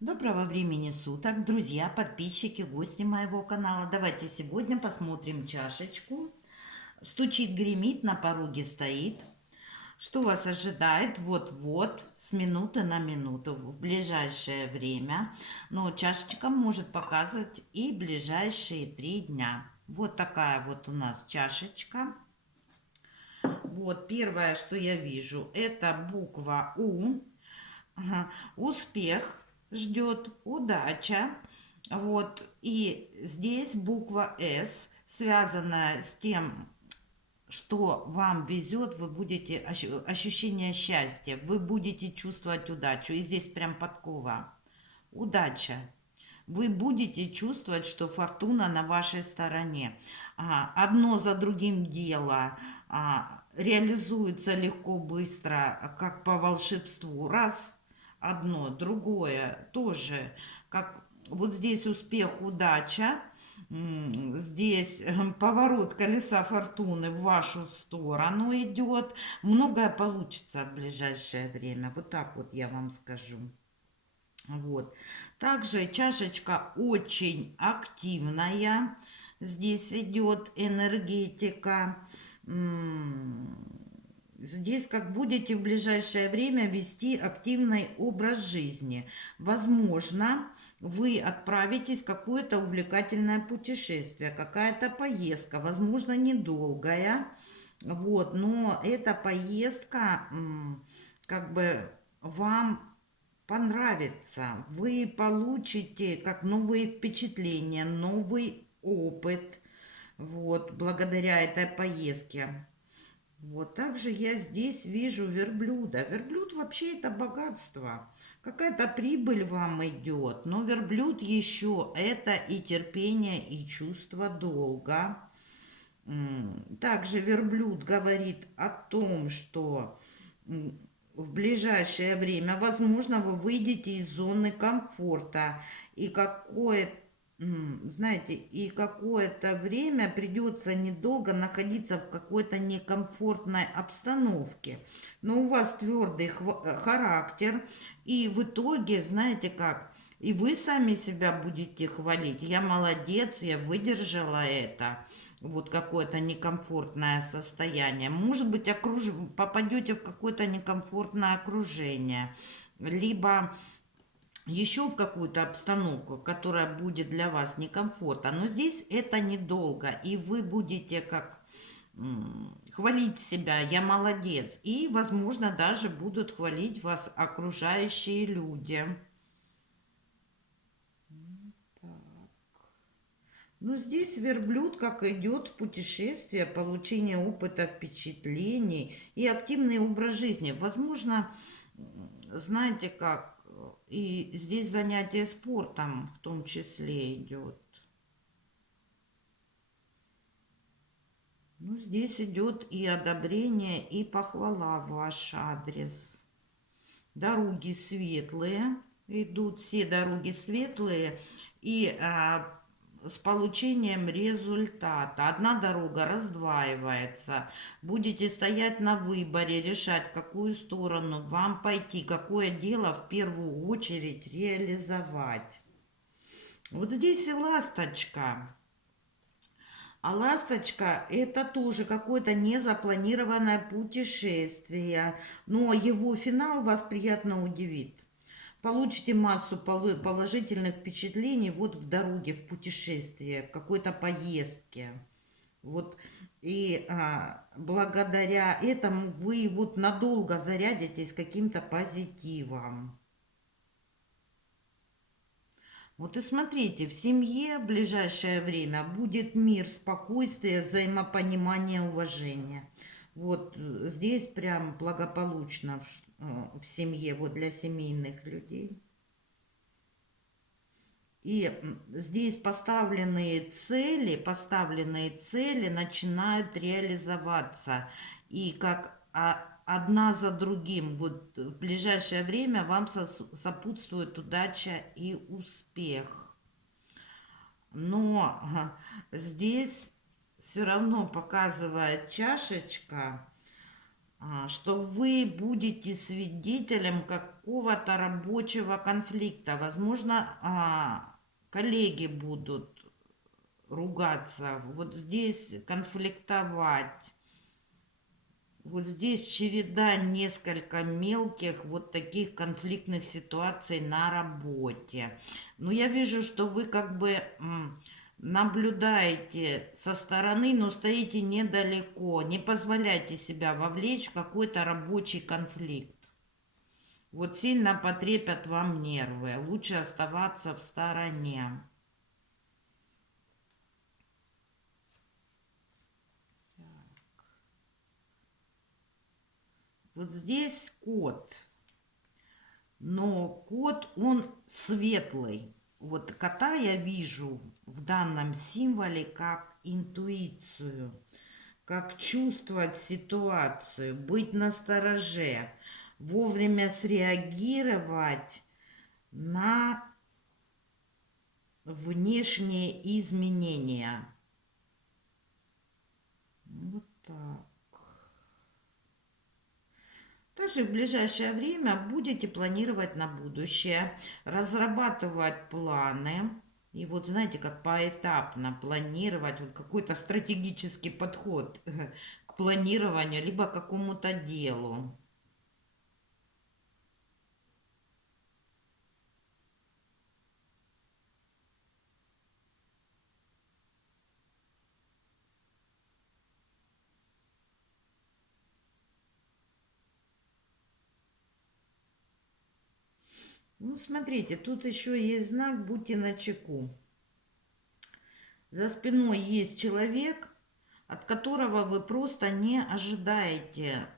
Доброго времени суток, друзья, подписчики, гости моего канала. Давайте сегодня посмотрим чашечку. Стучит, гремит, на пороге стоит. Что вас ожидает вот-вот, с минуты на минуту, в ближайшее время. Но чашечка может показывать и ближайшие 3 дня. Вот такая вот у нас чашечка. Вот первое, что я вижу, это буква У. Ага. Успех ждет, удача. Вот. И здесь буква С, связанная с тем, что вам везет, вы будете ощущение счастья, вы будете чувствовать удачу. И здесь прям подкова. Удача. Вы будете чувствовать, что фортуна на вашей стороне. Одно за другим дело реализуется легко, быстро, как по волшебству. Раз, одно, другое тоже. Как вот здесь успех, удача. Здесь поворот колеса фортуны в вашу сторону идет. Многое получится в ближайшее время. Вот так вот я вам скажу. Вот. Также чашечка очень активная. Здесь идет энергетика. Здесь как будете в ближайшее время вести активный образ жизни. Возможно, вы отправитесь в какое-то увлекательное путешествие, какая-то поездка, возможно, недолгая. Вот, но эта поездка как бы вам понравится. Вы получите как новые впечатления, новый опыт. Вот, благодаря этой поездке. Вот также я здесь вижу верблюда. Верблюд вообще это богатство. Какая-то прибыль вам идет. Но верблюд еще это и терпение, и чувство долга. Также верблюд говорит о том, что в ближайшее время, возможно, вы выйдете из зоны комфорта. И знаете, и какое-то время придется недолго находиться в какой-то некомфортной обстановке. Но у вас твердый характер, и в итоге, знаете как, и вы сами себя будете хвалить. Я молодец, я выдержала это. Вот какое-то некомфортное состояние. Может быть, попадете в какое-то некомфортное окружение. Либо еще в какую-то обстановку, которая будет для вас некомфортна. Но здесь это недолго. И вы будете как хвалить себя, я молодец. И, возможно, даже будут хвалить вас окружающие люди. Ну, здесь верблюд как идет в путешествие, получение опыта, впечатлений и активный образ жизни. Возможно, знаете как, и здесь занятие спортом в том числе идет. Ну, здесь идет и одобрение, и похвала в ваш адрес. Дороги светлые идут, все дороги светлые. И с получением результата. Одна дорога раздваивается. Будете стоять на выборе, решать, в какую сторону вам пойти, какое дело в первую очередь реализовать. Вот здесь и ласточка. А ласточка это тоже какое-то незапланированное путешествие, но его финал вас приятно удивит. Получите массу положительных впечатлений вот в дороге, в путешествии, в какой-то поездке. Вот. И благодаря этому вы вот надолго зарядитесь каким-то позитивом. Вот и смотрите, в семье в ближайшее время будет мир, спокойствие, взаимопонимание, уважение. Вот здесь прям благополучно в семье, вот для семейных людей. И здесь поставленные цели начинают реализоваться. И как одна за другим, вот в ближайшее время вам сопутствует удача и успех. Но здесь все равно показывает чашечка, что вы будете свидетелем какого-то рабочего конфликта. Возможно, коллеги будут ругаться, вот здесь конфликтовать. Вот здесь череда несколько мелких вот таких конфликтных ситуаций на работе. Но я вижу, что вы как бы наблюдаете со стороны, но стоите недалеко. Не позволяйте себя вовлечь в какой-то рабочий конфликт. Вот сильно потрепят вам нервы. Лучше оставаться в стороне. Вот здесь кот. Но кот, он светлый. Вот кота я вижу в данном символе как интуицию, как чувствовать ситуацию, быть настороже, вовремя среагировать на внешние изменения. Вот так. Также в ближайшее время будете планировать на будущее, разрабатывать планы. И вот знаете, как поэтапно планировать, вот какой-то стратегический подход к планированию, либо к какому-то делу. Ну, смотрите, тут еще есть знак, будьте начеку. За спиной есть человек, от которого вы просто не ожидаете